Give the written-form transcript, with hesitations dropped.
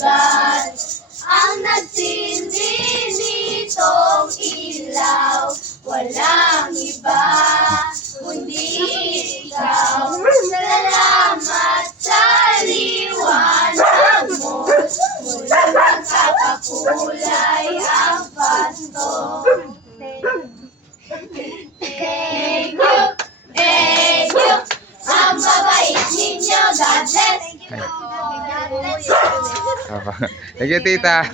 pugad. Ang nagsindi nitong ilaw, walang iba kundi ikaw. Salamat sa liwanag mo, muling magkakakulay ang pasto. Thank you, thank you. Ang babait ninyo, God bless. Thank you, tita.